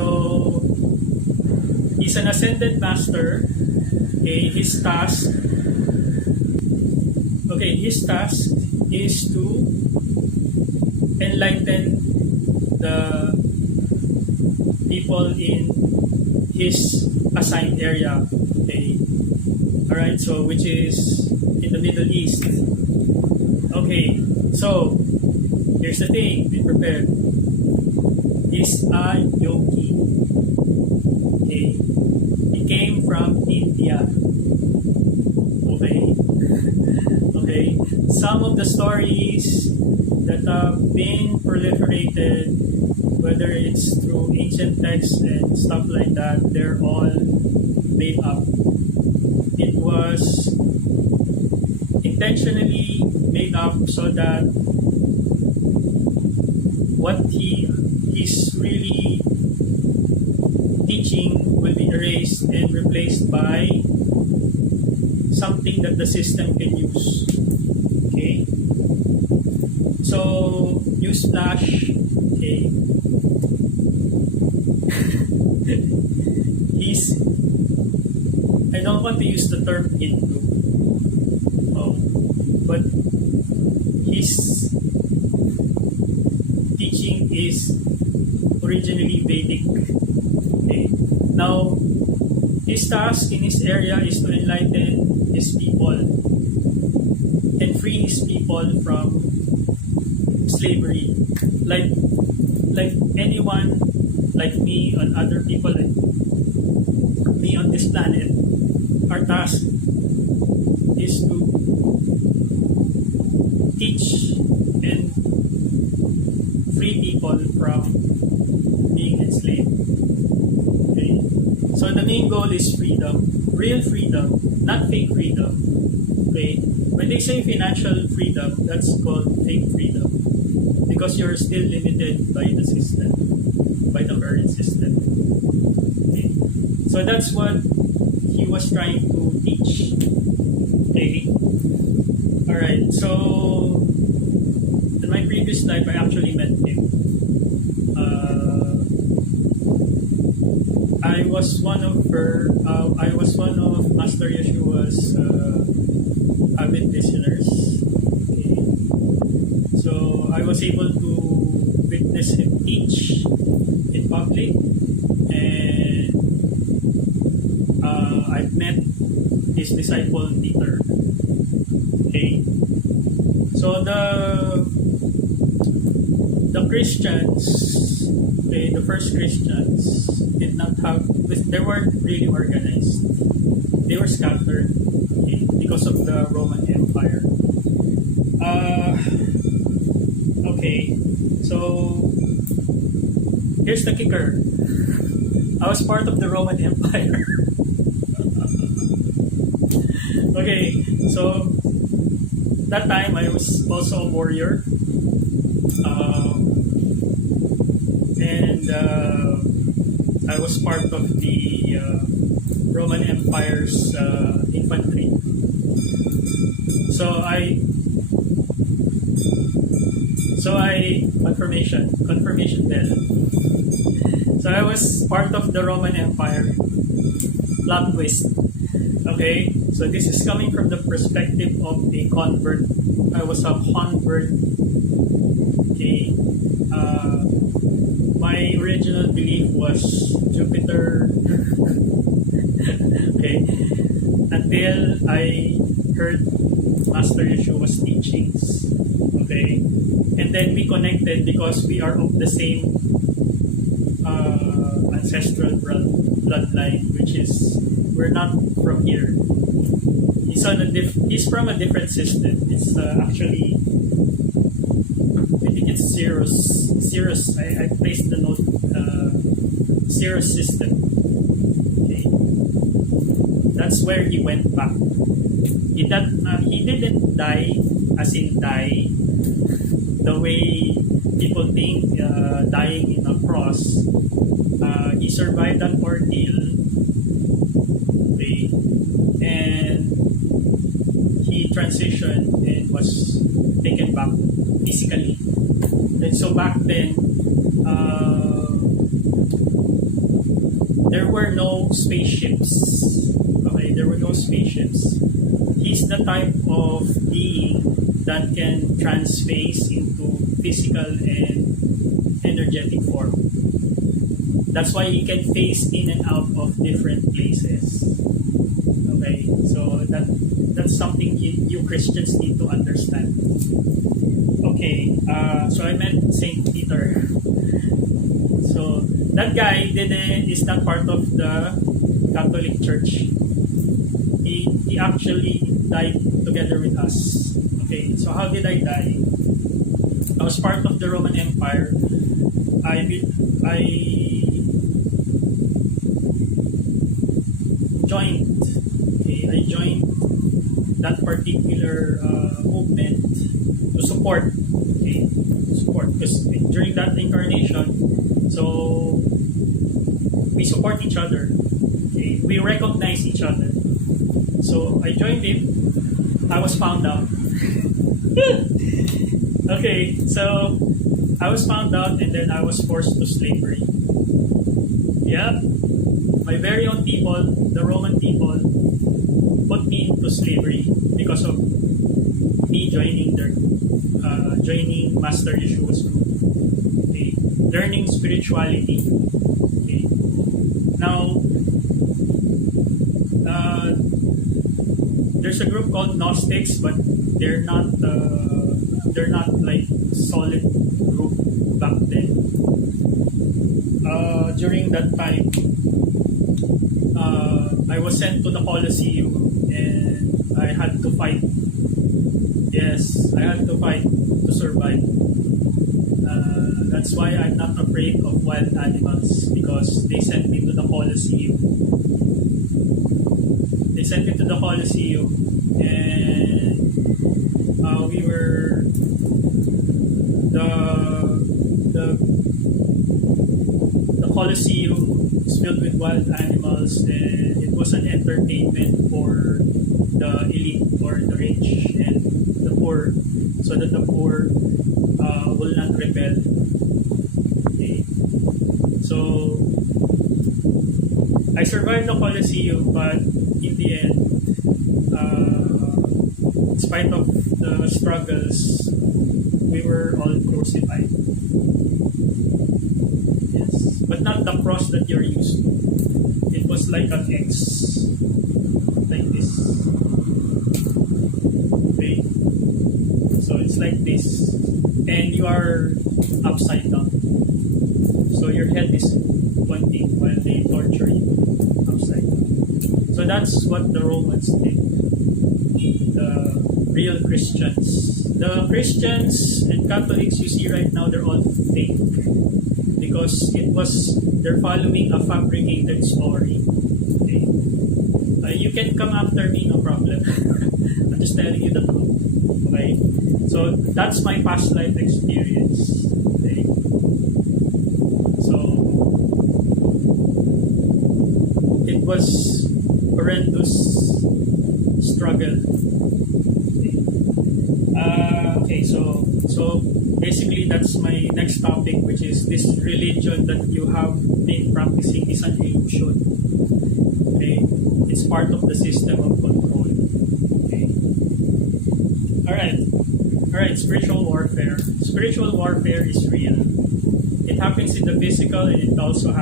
So he's an ascended master. Okay, his task is to enlighten the people in his assigned area. Okay, all right. So which is in the Middle East. Okay, so here's the thing. Be prepared. He's a yogi. Okay, he came from India. Okay. Okay, some of the stories that have been proliferated, whether it's through ancient texts and stuff like that, they're all made up. It was intentionally made up so that what he's really teaching will be erased and replaced by something that the system can use. Okay, so use Flash. Okay, I don't want to use the term Hindu, but his teaching is originally Vedic. Okay, now his task in his area is to enlighten his people and free his people from slavery. Like anyone, like me and other people like me on this planet, our task is to teach and free people from being enslaved. Okay? So the main goal is freedom, real freedom, not fake freedom. Okay? When they say financial freedom, that's called fake freedom because you're still limited by the system, by the current system. Okay? So that's what he was trying to teach. Okay? Alright, so in my previous life, I actually met him. I was one of Master Yeshua's avid listeners. Okay. So I was able to witness him teach in public, and I've met his disciple Peter. Okay. So the Christians, okay, the first Christians did not have, they weren't really organized. They were scattered, okay, because of the Roman Empire. Okay, so here's the kicker. I was part of the Roman Empire. Okay, so that time I was also a warrior. And I was part of the Roman Empire's infantry. So confirmation bell. So I was part of the Roman Empire. Plot twist. Okay, so this is coming from the perspective of a convert. I was a convert. Okay. My original belief was Jupiter. Okay. Until I heard Master Yeshua's teachings. Okay. And then we connected because we are of the same ancestral bloodline, which is we're not from here. He's from a different system. It's actually, I think it's Cirrus. I placed the note, Cirrus system. Okay. That's where he went back. He didn't die, as in die, the way people think, dying in a cross. He survived that ordeal. Okay. And he transitioned and was taken back physically. And so back then, there were no spaceships. Okay, there were no spaceships. He's the type of being that can transphase into physical and energetic form. That's why he can phase in and out of different places. Okay, so that's something you Christians need to understand. Okay, so I met Saint Peter. So that guy is not part of the Catholic Church. He actually died together with us. Okay, so how did I die? I was part of the Roman Empire. I joined. Okay, I joined that particular movement to support. Okay, support because during that incarnation, so we support each other. Okay, we recognize each other. So I joined him. I was found out. Okay, so I was found out and then I was forced to slavery. Yeah, my very own people, the Roman people, put me into slavery because of me joining joining Master Yeshua's group. Okay, learning spirituality. Okay, now there's a group called Gnostics, but they're not like solid group back then. During that time, I was sent to the Colosseum and I had to fight. Yes, I had to fight to survive. That's why I'm not afraid of wild animals because they sent me to the Colosseum. They sent me to the Colosseum and we were the Colosseum is filled with wild animals and it was an entertainment for the elite or the rich and the poor so that the poor will not rebel. Okay. So I survived the Colosseum, but in the end, in spite of the struggles, we were all crucified. Yes, but not the cross that you're used to. It was like an X, like this. Okay, so it's like this, and you are upside down. So your head is pointing while they torture you upside down. So that's what the Romans did. The real Christians. The Christians and Catholics you see right now, they're all fake. Because they're following a fabricated story. Okay? You can come after me, no problem. I'm just telling you the truth. Okay? So that's my past life experience. Okay? So it was horrendous struggle. Okay, so basically that's my next topic, which is this religion that you have been practicing is an illusion. Okay, it's part of the system of control. Okay, all right. Spiritual warfare. Spiritual warfare is real. It happens in the physical, and it also happens.